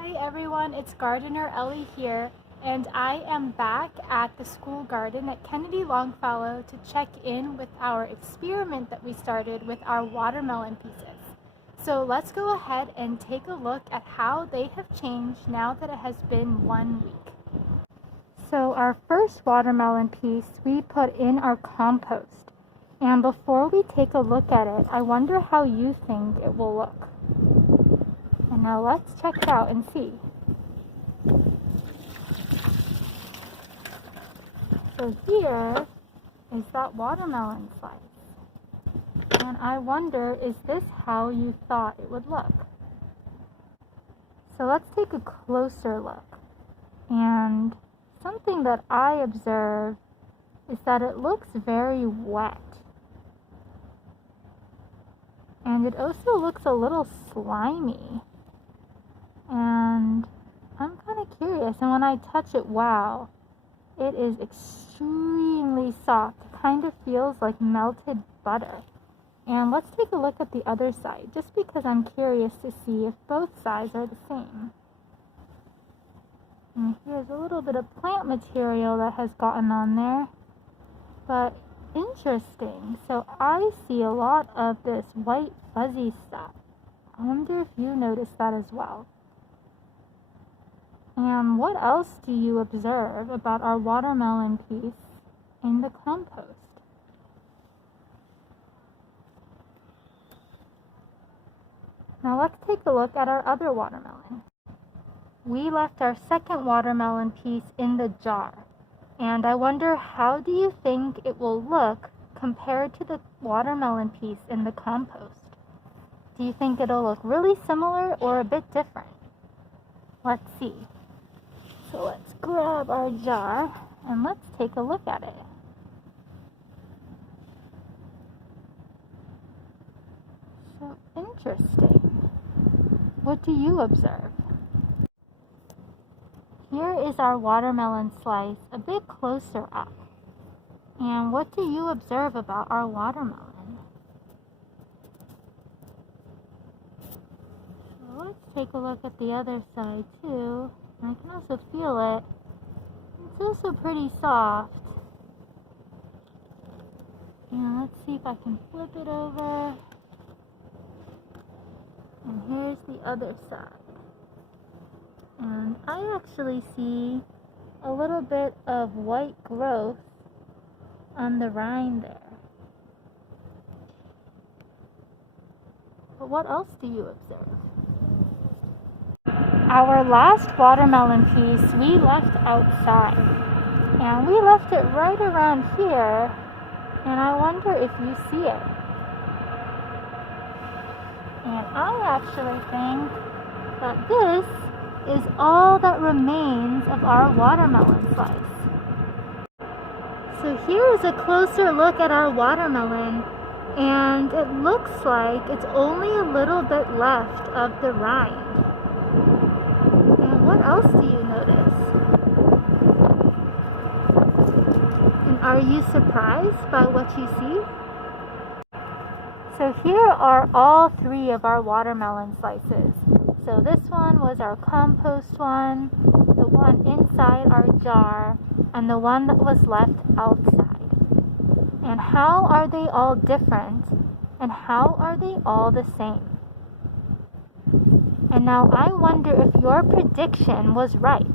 Hi everyone, it's Gardener Ellie here, and I am back at the school garden at Kennedy Longfellow to check in with our experiment that we started with our watermelon pieces. So let's go ahead and take a look at how they have changed now that it has been 1 week. So our first watermelon piece we put in our compost, and before we take a look at it, I wonder how you think it will look. And now let's check it out and see. So here is that watermelon slice. And I wonder, is this how you thought it would look? So let's take a closer look. And something that I observe is that it looks very wet. And it also looks a little slimy. And I'm kind of curious, and when I touch it, wow, it is extremely soft. It kind of feels like melted butter. And let's take a look at the other side, just because I'm curious to see if both sides are the same. And here's a little bit of plant material that has gotten on there, but interesting. So I see a lot of this white fuzzy stuff. I wonder if you noticed that as well. And what else do you observe about our watermelon piece in the compost? Now let's take a look at our other watermelon. We left our second watermelon piece in the jar, and I wonder, how do you think it will look compared to the watermelon piece in the compost? Do you think it'll look really similar or a bit different? Let's see. So let's grab our jar and let's take a look at it. So interesting. What do you observe? Here is our watermelon slice a bit closer up. And what do you observe about our watermelon? So let's take a look at the other side too. I can also feel it. It's also pretty soft. And let's see if I can flip it over. And here's the other side. And I actually see a little bit of white growth on the rind there. But what else do you observe? Our last watermelon piece we left outside, and we left it right around here, and I wonder if you see it. And I actually think that this is all that remains of our watermelon slice. So here is a closer look at our watermelon, and it looks like it's only a little bit left of the rind. What else do you notice? And are you surprised by what you see? So here are all three of our watermelon slices. So this one was our compost one, the one inside our jar, and the one that was left outside. And how are they all different? And how are they all the same? And now I wonder if your prediction was right.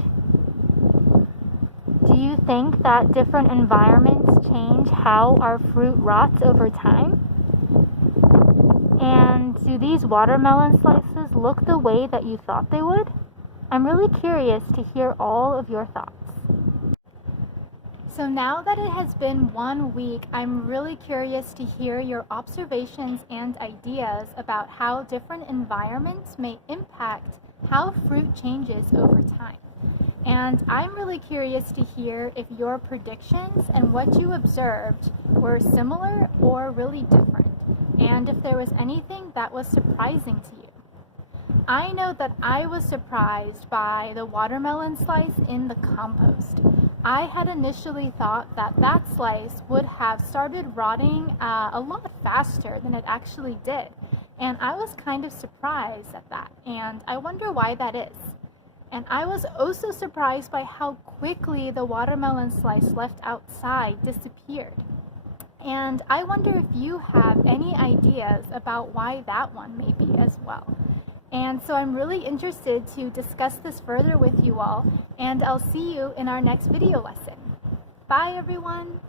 Do you think that different environments change how our fruit rots over time? And do these watermelon slices look the way that you thought they would? I'm really curious to hear all of your thoughts. So now that it has been 1 week, I'm really curious to hear your observations and ideas about how different environments may impact how fruit changes over time. And I'm really curious to hear if your predictions and what you observed were similar or really different, and if there was anything that was surprising to you. I know that I was surprised by the watermelon slice in the compost. I had initially thought that that slice would have started rotting a lot faster than it actually did. And I was kind of surprised at that. And I wonder why that is. And I was also surprised by how quickly the watermelon slice left outside disappeared. And I wonder if you have any ideas about why that one may be as well. And so I'm really interested to discuss this further with you all, and I'll see you in our next video lesson. Bye everyone!